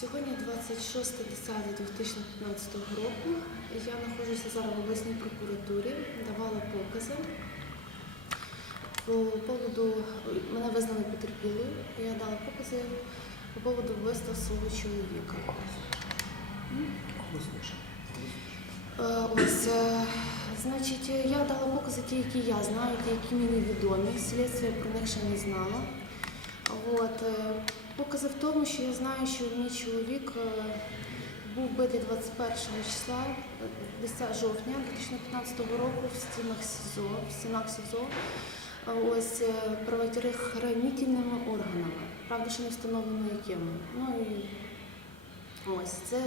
Сьогодні 26.10.2015 року. Я знаходжуся зараз в обласній прокуратурі, давала покази. По поводу мене визнали потерпілою. Я дала покази по поводу вбивства свого чоловіка. Е, Ось, е, значить, я дала покази ті, які я знаю, ті, які мені відомі. Слідство про них ще не знала. От, е, покази в тому, що я знаю, що мій чоловік е, був вбитий 21 числа, е, 10 жовтня 2015 року в стінах СІЗО, в стінах СІЗО. е, Ось е, правоохоронительними органами. Правда, що не встановлено якими. Ну і ось це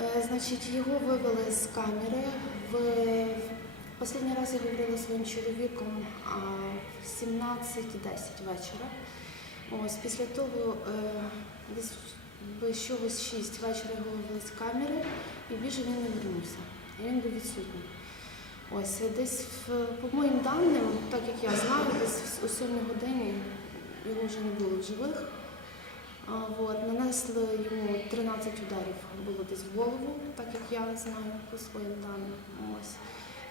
Е, Значить, його вивели з камери. В останній раз я говорила своїм чоловіком в 17.10 вечора. Ось після того е, десь в чогось 6 вечора його вивели з камери і більше він не вернувся. Він був відсутній. Ось десь по моїм даним, так як я знаю, десь о 7 годині його вже не було в живих. От, нанесли йому 13 ударів було десь в голову, так як я знаю по своїм даним. Ось.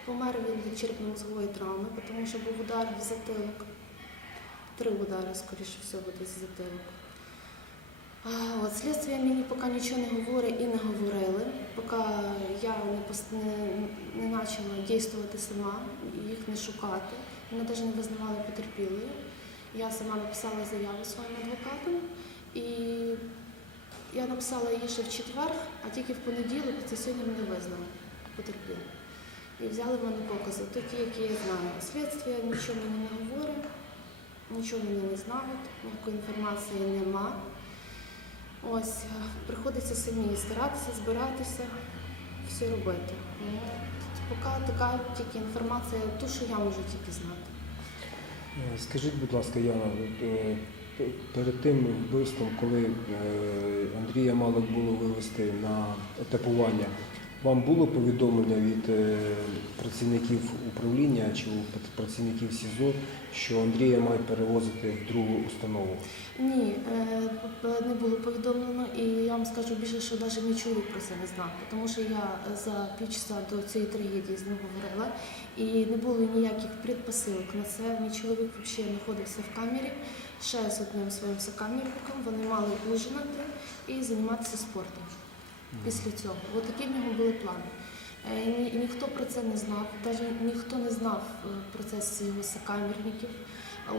Помер він від черепно-мозгової травми, тому що був удар в затилок. Три удари, скоріше всього, десь затилок. От, слідство мені поки нічого не говорить і не говорили, поки я не, не, не почала діяти сама, їх не шукати. Мене навіть не визнавали потерпілою. Я сама написала заяву своїм адвокатам. І я написала її ще в четвер, а тільки в понеділок, це сьогодні мене визнали, потерпіли. І взяли в мене покази, то ті, які я знаю. Слідство нічого мені не говорить, нічого не знають, ніякої інформації нема. Ось, е, приходиться самі старатися, збиратися, все робити. Ну, Поки така тільки інформація, ту, що я можу тільки знати. Е, Скажіть, будь ласка, Яна, е, перед тим вбивством, коли Андрія мали було вивезти на етапування, вам було повідомлення від е, працівників управління чи працівників СІЗО, що Андрія мають перевозити в другу установу? Ні, е, не було повідомлено, і я вам скажу більше, що навіть мій чоловік про це не знав, тому що я за півчаса до цієї трагедії з ним говорила, і не було ніяких предпосилок на це. Мій чоловік взагалі знаходився в камері ще з одним своїм сокамерником. Вони мали ужинати і займатися спортом після цього. От такі в нього були плани. Е, ні- ніхто про це не знав, навіть ніхто не знав е, про це його сокамерників.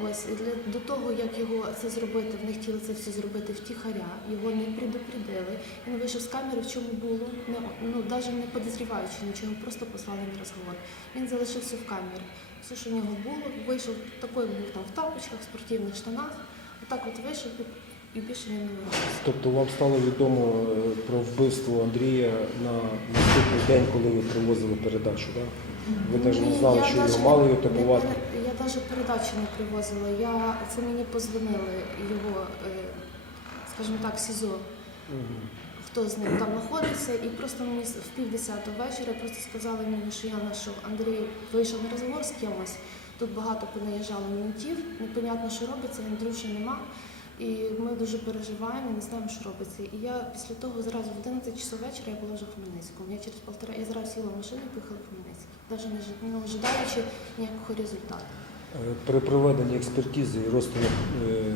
Ось для до того, як його це зробити, вони хотіли це все зробити втіхаря, його не предупредили. Він вийшов з камери, в чому було, не ну навіть не підозріваючи нічого, просто послали на розговор. Він залишився в камері. Все, що в нього було, вийшов такий був там в тапочках, в спортивних штанах. Отак от вийшов і, більше він не вернувся. Тобто вам стало відомо е, про вбивство Андрія на наступний день, коли ви привозили передачу, так? Ви навіть не знали, що його мали не етапувати? Я навіть передачі не привозила. Я, це мені позвонили його, е, скажімо так, СІЗО, хто з ним там знаходиться, і просто мені в пів десятого вечора просто сказали мені, що я знайшов Андрій вийшов на розговор з кимось. Тут багато понаїжджало мінтів, непонятно, що робиться, Андрюші нема. І ми дуже переживаємо, не знаємо, що робиться. І я після того зразу в 11 часов вечора я була вже в Хмельницькому. Я через полтора я зразу сіла в машину і поїхала в Хмельницький, навіть не не ожидаючи ніякого результату. Е, При проведенні експертизи і розтину, е,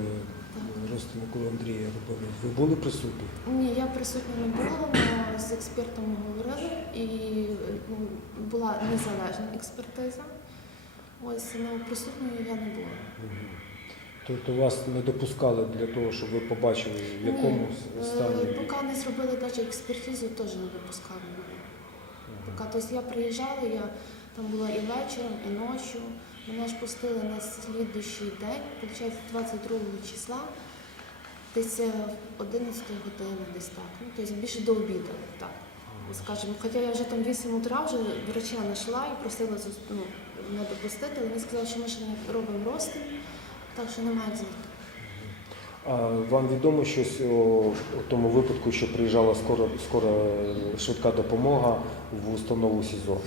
Андрія робили, ви були присутні? Ні, я присутня не була, але з експертом ми говорили, і ну, була незалежна експертиза. Ось але присутньою я не була. Тобто вас не допускали для того, щоб ви побачили, в якому Ні, е, стані. Поки не зробили навіть експертизу, теж не випускали мене. Поки, тобто я приїжджала, я там була і вечором, і ночі. Мене ж пустили на слідуючий день, виходить, 22 числа, десь е, в 11 години, десь так. Ну, тобто більше до обіду, так. Скажімо, хоча я вже там 8 утра вже врача знайшла і просила ну, не допустити, але вони сказали, що ми ще не робимо розтин, так що немає. А вам відомо щось о, о тому випадку, що приїжджала скоро, скоро е, швидка допомога в установу СІЗО?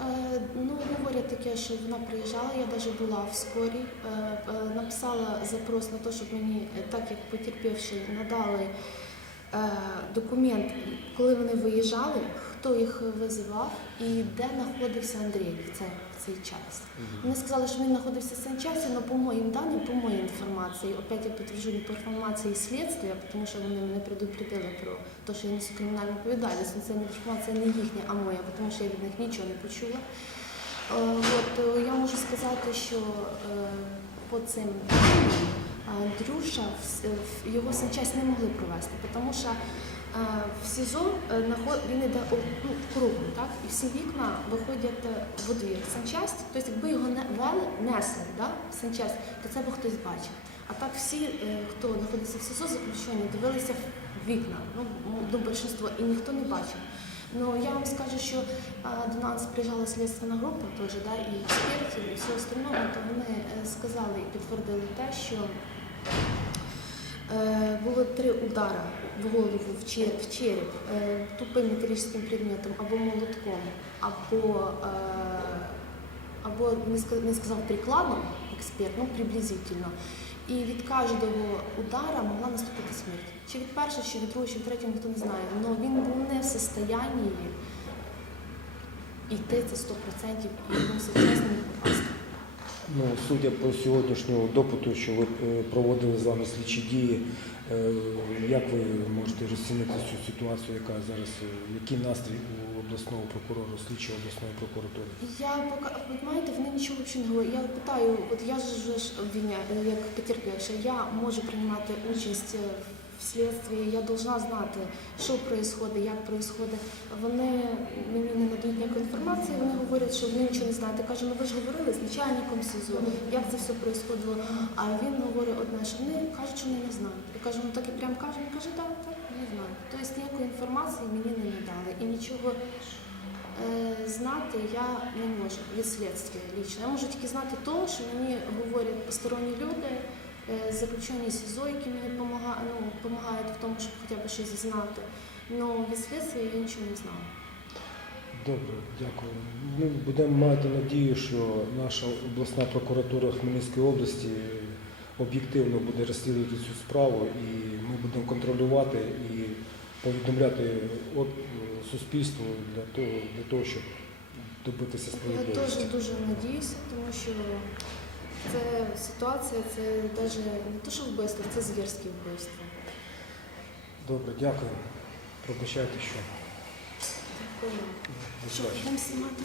Е, Ну, говорять таке, що вона приїжджала, я навіть була в скорій, е, е, написала запрос на те, щоб мені, так як потерпівши, надали е, документ, коли вони виїжджали, хто їх визивав і де знаходився Андрій в цей, час. Вони сказали, що він знаходився в цей часі, але по моїм даним, по моїй інформації, опять я підтверджую по інформації слідства, тому що вони мене предупредили про те, що я несу кримінальну відповідальність. Це інформація не їхня, а моя, тому що я від них нічого не почула. Е, От, е, я можу сказати, що е, по цим Андрюша його санчасть не могли провести, тому що в СІЗО е, він йде ну, кругу, так? і всі вікна виходять е, в двір. Санчасть, тобто якби його не вели, несли да, в санчасть, то це б хтось бачив. А так всі, е, хто знаходиться в СІЗО заключені, дивилися в вікна, ну, до більшинства, і ніхто не бачив. Ну я вам скажу, що до нас приїжджала слідственна група теж, да, і експертів, і все остального, то вони сказали і підтвердили те, що було три удара в голову, в череп, в череп е, тупим металічним предметом або молотком, або, е, або не сказав прикладом, експерт, ну приблизительно. І від кожного удара могла наступити смерть. Чи від першого, чи від другого, чи від третього, ніхто не знає. Але він був не в состоянні йти це 100% і чесно не попасти. Ну, судя по сьогоднішньому допиту, що ви е, проводили з вами слідчі дії, е, як ви можете розцінити цю ситуацію, яка зараз, е, який настрій у обласного прокурора, слідчого обласної прокуратури? Я пока ви знаєте, вони нічого не говорять. Я питаю, от я ж ж обвиня, як потерпівша, я можу приймати участь в слідстві, я должна знати, що відбувається, як відбувається. Вони мені не надають ніякої інформації, вони говорять, що вони нічого не знають. Я кажу, ну ви ж говорили з начальником СІЗО, як це все відбувало. А він говорить одне, що вони кажуть, що вони не знають. Я кажу, ну так і прям кажу, він каже, так, так, не знаю. Тобто ніякої інформації мені не надали. І нічого Е, Знати я не можу від слідства лічно. Я можу тільки знати то, що мені говорять посторонні люди, заключені СІЗО, які мені помага- ну, допомагають в тому, щоб хоча б щось знати. Але від слідства я нічого не знала. Добре, дякую. Ми будемо мати надію, що наша обласна прокуратура Хмельницької області об'єктивно буде розслідувати цю справу, і ми будемо контролювати і повідомляти от, суспільству для того, для того, щоб добитися Я теж дуже надіюся, тому що це ситуація, це навіть не те, що вбивство, це звірське вбивство. Добре, дякую. Пробачайте, що. Дякую. Що, будемо знімати?